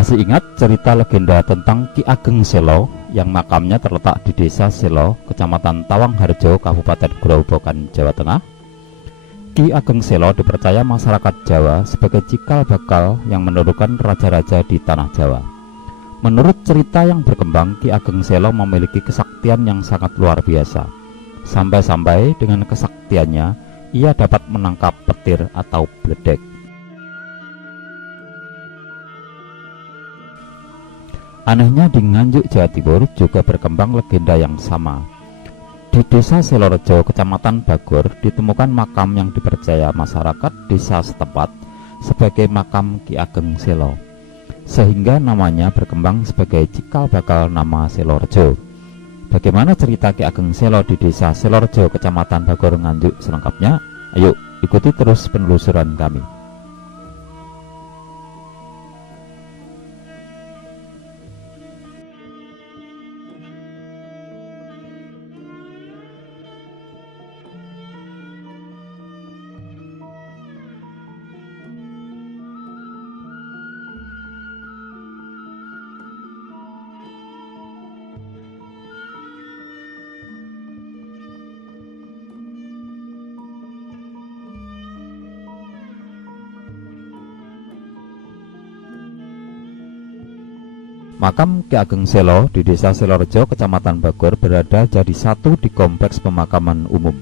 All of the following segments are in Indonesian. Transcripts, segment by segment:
Masih ingat cerita legenda tentang Ki Ageng Selo yang makamnya terletak di Desa Selo, Kecamatan Tawangharjo, Kabupaten Grobogan, Jawa Tengah? Ki Ageng Selo dipercaya masyarakat Jawa sebagai cikal bakal yang menurunkan raja-raja di tanah Jawa. Menurut cerita yang berkembang, Ki Ageng Selo memiliki kesaktian yang sangat luar biasa. Sampai-sampai dengan kesaktiannya, ia dapat menangkap petir atau bledek. Anehnya di Nganjuk, Jawa Timur juga berkembang legenda yang sama. Di Desa Selorejo, Kecamatan Bagor, ditemukan makam yang dipercaya masyarakat desa setempat sebagai makam Ki Ageng Selo, sehingga namanya berkembang sebagai cikal bakal nama Selorejo. Bagaimana cerita Ki Ageng Selo di Desa Selorejo, Kecamatan Bagor, Nganjuk selengkapnya? Ayo ikuti terus penelusuran kami. Makam Ki Ageng Selo di Desa Selorejo, Kecamatan Bagor berada jadi satu di kompleks pemakaman umum.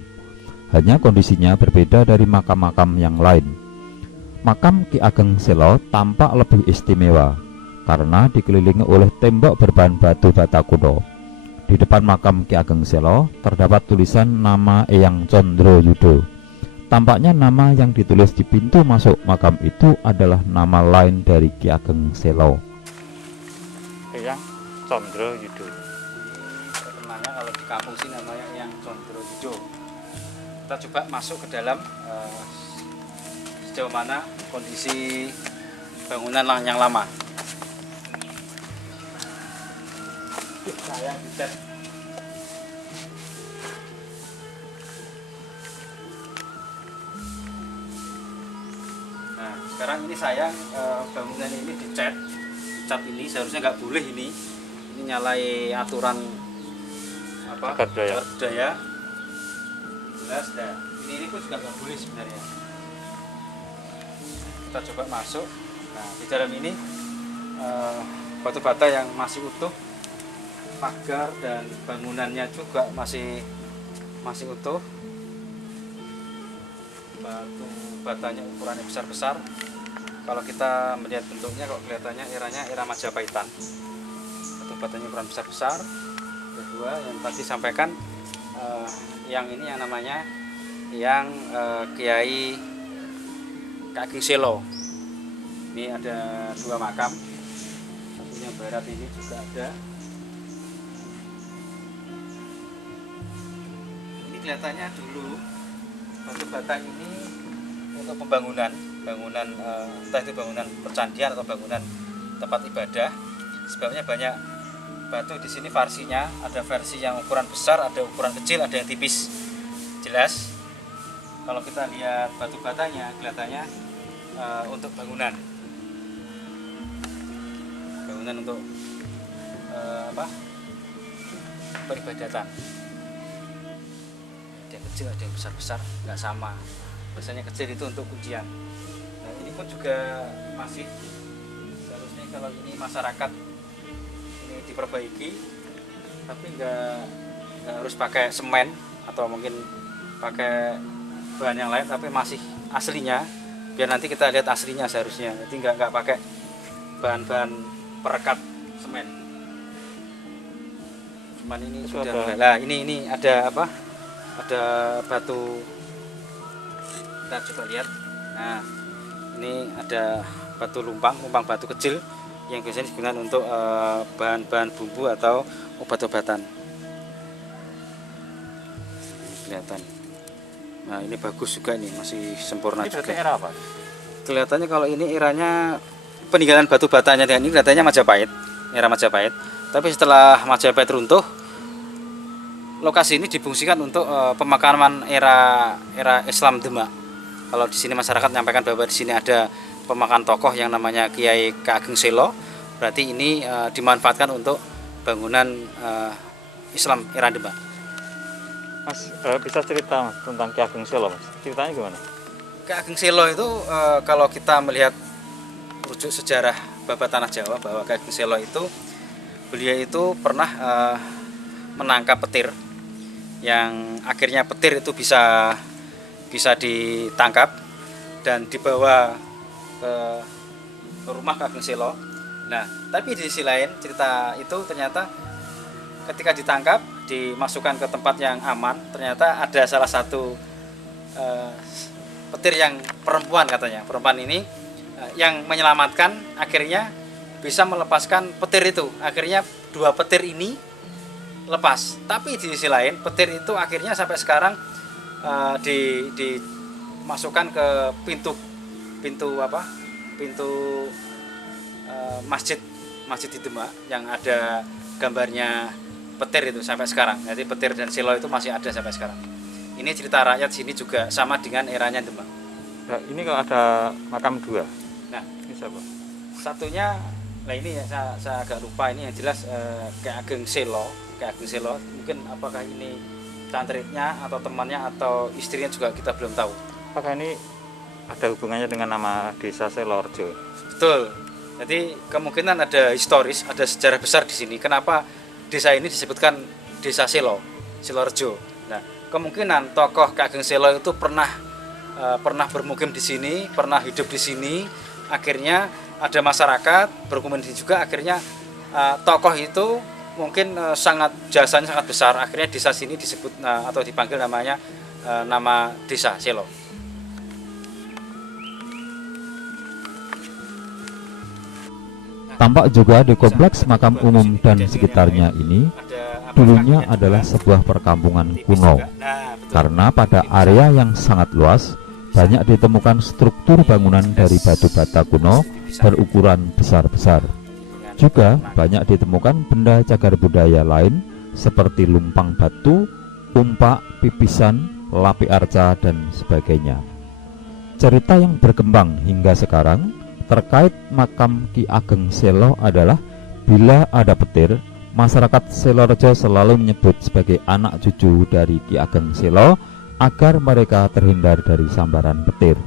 Hanya kondisinya berbeda dari makam-makam yang lain. Makam Ki Ageng Selo tampak lebih istimewa karena dikelilingi oleh tembok berbahan batu bata kuno. Di depan makam Ki Ageng Selo terdapat tulisan nama Eyang Condro Yudo. Tampaknya nama yang ditulis di pintu masuk makam itu adalah nama lain dari Ki Ageng Selo. Eyang Condro Yudo. Terkenalnya kalau di kampung sih namanya Eyang Condro Yudo. Kita coba masuk ke dalam sejauh mana kondisi bangunan yang lama. Saya dicat. Nah, sekarang ini saya bangunan ini dicat. Cat ini seharusnya nggak boleh ini nyalai aturan apa budaya. Jelas dah. Ini pun juga nggak boleh sebenarnya. Kita coba masuk. Nah, di dalam ini batu bata yang masih utuh, pagar dan bangunannya juga masih utuh. Batu batanya ukurannya besar-besar. Kalau kita melihat bentuknya, kok kelihatannya era Majapahitan. Batu batanya ukuran besar-besar. Kedua yang tadi sampaikan, yang ini yang namanya yang Kiai Ageng Selo. Ini ada dua makam. Satunya barat ini juga ada. Ini kelihatannya dulu batu bata ini untuk pembangunan entah itu bangunan percandian atau bangunan tempat ibadah. Sebabnya banyak batu di sini versinya, ada versi yang ukuran besar, ada ukuran kecil, ada yang tipis. Jelas kalau kita lihat batu batanya kelihatannya untuk bangunan untuk peribadatan. Ada yang kecil, ada yang besar, nggak sama. Biasanya kecil itu untuk pujian. Nah, ini pun juga masih seharusnya kalau ini masyarakat ini diperbaiki, tapi nggak harus pakai semen atau mungkin pakai bahan yang lain, tapi masih aslinya. Biar nanti kita lihat aslinya seharusnya. Jadi nggak pakai bahan-bahan perekat semen. Cuman ini itu sudah mulai. Nah, ini ada apa? Ada batu. Kita coba lihat. Nah, ini ada batu lumpang batu kecil yang biasanya digunakan untuk bahan-bahan bumbu atau obat-obatan. Kelihatan. Nah, ini bagus juga, ini masih sempurna. Ini juga. Era apa? Kelihatannya kalau ini eranya peninggalan batu batanya dengan ini kelihatannya Majapahit, era Majapahit. Tapi setelah Majapahit runtuh, lokasi ini difungsikan untuk pemakaman era Islam Demak. Kalau di sini masyarakat menyampaikan bahwa di sini ada pemakaman tokoh yang namanya Kiai Ageng Selo, Berarti ini dimanfaatkan untuk bangunan Islam era Demak. Mas, bisa cerita Mas tentang Ki Ageng Selo, Mas? Ceritanya gimana? Ki Ageng Selo itu kalau kita melihat rujuk sejarah Babat Tanah Jawa, bahwa Ki Ageng Selo itu beliau itu pernah menangkap petir, yang akhirnya petir itu bisa ditangkap dan dibawa ke rumah Ki Ageng Selo. Nah, tapi di sisi lain cerita itu ternyata ketika ditangkap, dimasukkan ke tempat yang aman, ternyata ada salah satu petir yang perempuan, katanya. Perempuan ini yang menyelamatkan, akhirnya bisa melepaskan petir itu. Akhirnya 2 petir ini lepas. Tapi di sisi lain, petir itu akhirnya sampai sekarang dimasukkan ke pintu masjid di Demak yang ada gambarnya petir itu sampai sekarang. Jadi petir dan selo itu masih ada sampai sekarang. Ini cerita rakyat sini juga sama dengan eranya Demak. Nah, ini kalau ada makam 2. Nah, Ini siapa? satunya, nah ini ya saya agak lupa, ini yang jelas Ki Ageng Selo. Ki Ageng Selo, mungkin apakah ini cantritnya atau temannya atau istrinya juga kita belum tahu. Apakah ini ada hubungannya dengan nama desa Selorjo? Betul. Jadi kemungkinan ada historis, ada sejarah besar di sini. Kenapa desa ini disebutkan Desa Selo, Selorjo? Nah, kemungkinan tokoh Ki Ageng Selo itu pernah bermukim di sini, pernah hidup di sini. Akhirnya ada masyarakat berkumpul di sini juga. Akhirnya tokoh itu mungkin jasanya sangat besar. Akhirnya desa sini disebut atau dipanggil namanya nama Desa Selo. Tampak juga di kompleks makam umum dan sekitarnya ini dulunya adalah sebuah perkampungan kuno, karena pada area yang sangat luas banyak ditemukan struktur bangunan dari batu bata kuno berukuran besar-besar. Juga banyak ditemukan benda cagar budaya lain seperti lumpang batu, umpak, pipisan, lapi arca, dan sebagainya. Cerita yang berkembang hingga sekarang terkait makam Ki Ageng Selo adalah bila ada petir, masyarakat Selorjo selalu menyebut sebagai anak cucu dari Ki Ageng Selo agar mereka terhindar dari sambaran petir.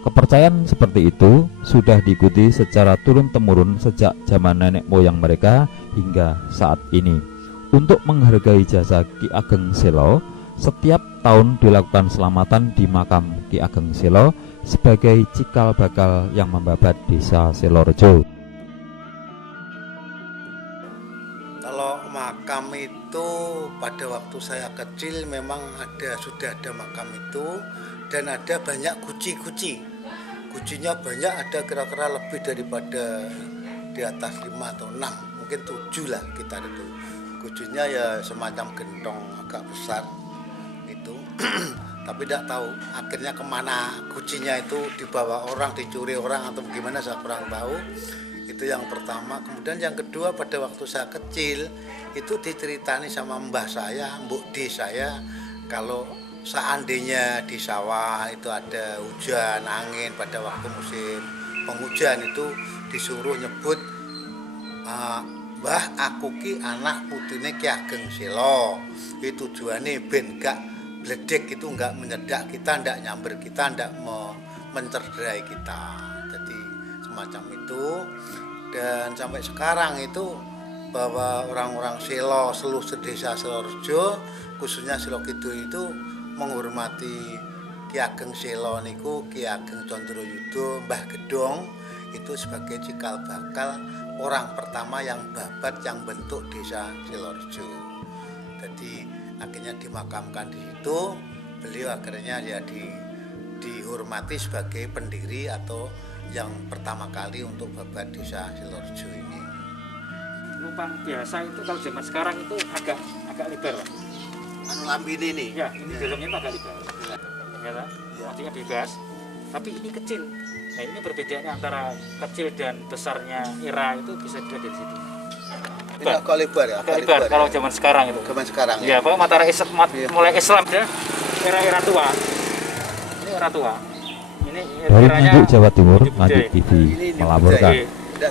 Kepercayaan seperti itu sudah diikuti secara turun-temurun sejak zaman nenek moyang mereka hingga saat ini. Untuk menghargai jasa Ki Ageng Selo, setiap tahun dilakukan selamatan di makam Ki Ageng Selo sebagai cikal bakal yang membabat desa Selorjo. Kalau makam itu pada waktu saya kecil memang sudah ada makam itu, dan ada banyak guci-guci. Gucinya banyak, ada kira-kira lebih daripada di atas 5 atau 6, mungkin 7 lah kita itu. Gucinya ya semacam gentong agak besar itu. Tapi tidak tahu akhirnya kemana kucinya itu, dibawa orang, dicuri orang atau bagaimana, saya kurang tahu. Itu yang pertama. Kemudian yang kedua, pada waktu saya kecil itu diceritani sama mbah saya, mbok D saya, kalau seandainya di sawah itu ada hujan angin pada waktu musim penghujan, itu disuruh nyebut, mbah aku ki anak putine Ki Ageng Selo. Itu tujuannya ben gak bledek, itu enggak menyedak kita, enggak nyamber kita, enggak mencerdai kita. Jadi semacam itu. Dan sampai sekarang itu bahwa orang-orang Selo, seluruh desa Selorjo, khususnya Selo Kidul itu menghormati Ki Ageng Selo niku, Ki Ageng Condroyudo, Mbah Gedong itu sebagai cikal bakal orang pertama yang babat yang bentuk desa Selorjo. Jadi akhirnya dimakamkan di situ. Beliau akhirnya ya dihormati sebagai pendiri atau yang pertama kali untuk babat desa Selorjo ini. Lumpang biasa itu kalau zaman sekarang itu agak lebar, Pak. Lambini ini. Ya, ini dalamnya agak lebar. Ternyata artinya bebas, tapi ini kecil. Nah, ini perbedaannya antara kecil dan besarnya era itu bisa dilihat dari situ. Ini agak lebar ya, Agak lebar kalau zaman sekarang itu. Zaman sekarang Ya, pokoknya matahari mulai Islam ya, era tua. Ini era tua. Ini Dari eranya Nganjuk, Jawa Timur, Nganjuk Nganjuk Budaya. TV melaporkan. Tidak